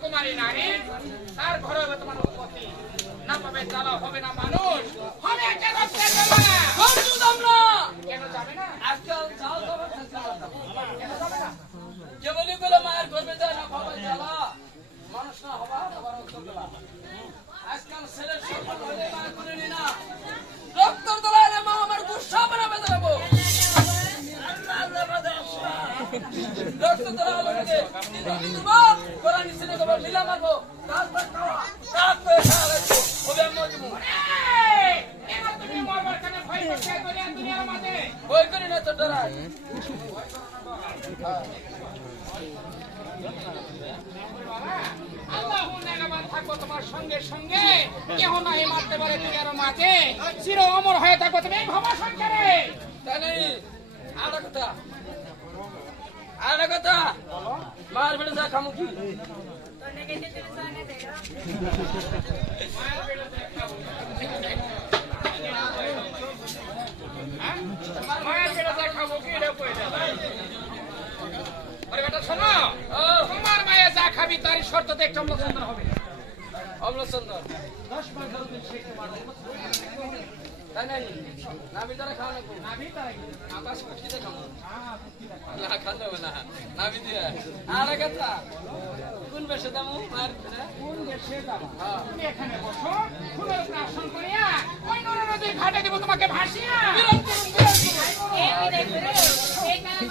কুমারী নারী তার ঘরে হবে তোমার উপপত্তি না পাবে চালা হবে না মানুষ হবে একটা রক্তের জ্বালা কেন যাবে না আজকাল যাও তবে কেন যাবে না কেবলই বলে মায়ের গর্বে যায় না বাবা জ্বালা মানুষ না হবা আবার রক্ত জ্বালা আজকাল ছেলের সম্মান হলে মায়ের করে নি না রক্তর দলায় মা আমার গুসা বানাবে যাবো রক্ত দলা লোকে কিন্তু বাপ কোরআন ছেলে গোবর লীলা মারবো তার তার খাওয়া তার তো খাওয়া হবে আমি মরবো এবার তুমি মরবার কেন ভয় করতে করে দুনিয়ার মাঝে ভয় করি না তো ডরাই আল্লাহু নেগাবান থাকবো তোমার সঙ্গে সঙ্গে কেহ নাই মারতে পারে দুনিয়ার মাঝে চির অমর হয়ে থাকবো তুমি ভব সংসারে তাই নেই আরেকটা কথা মার বেড়ে যা খামু কি মায়ের বেটা যা খাবো কি রে কইরা আরে বেটা শোনো তোমার মায়ে যা খাবি তারই শর্ত দেখতে অম্লচন্দ্র হবে অমলচন্দ্র 10 বার ধরে শেখে মারো তাই নাই নামি তারা খাওয়া লাগবো আমি তাই আকাশ কুটিতে খাবো হ্যাঁ না খাতে হবে না নামি দিয়ে আরে কথা কোন বেশে দামু মার কোন দেশে যাবা হ্যাঁ তুমি এখানে বসো ফুলের উপর আসন করিয়া ওই নরনদীর ঘাটে দেব তোমাকে ভাসিয়া বিরাট করুন এই কারণে